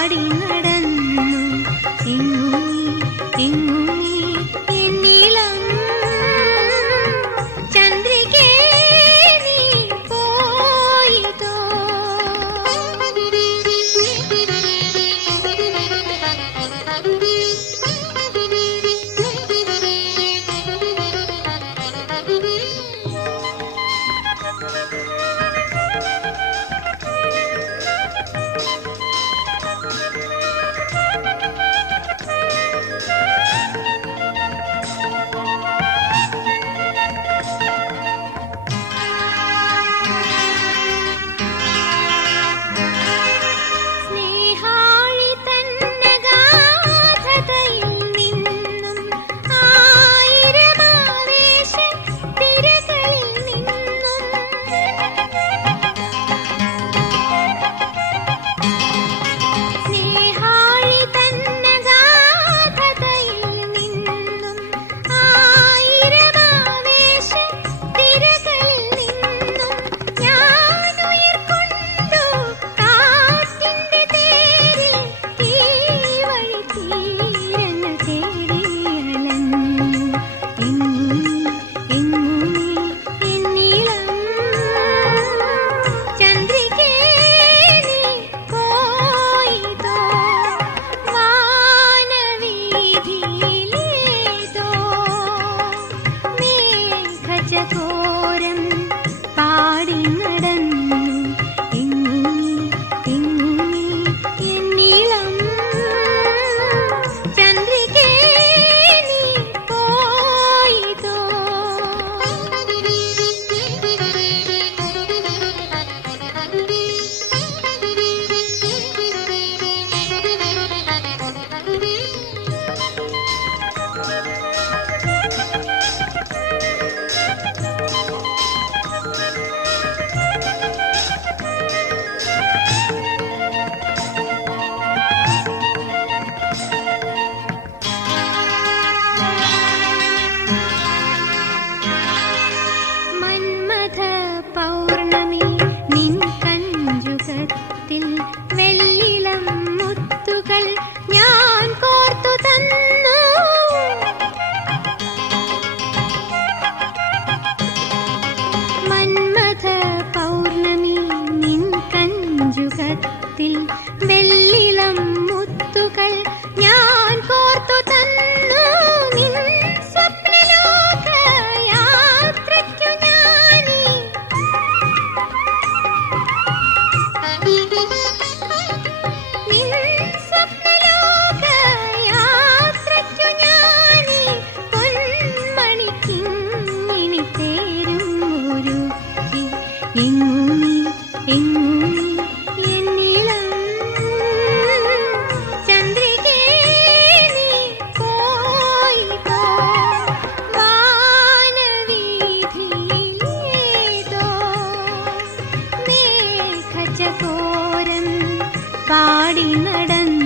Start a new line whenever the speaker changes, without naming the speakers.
பாடின Australia. പാടി നടന്നു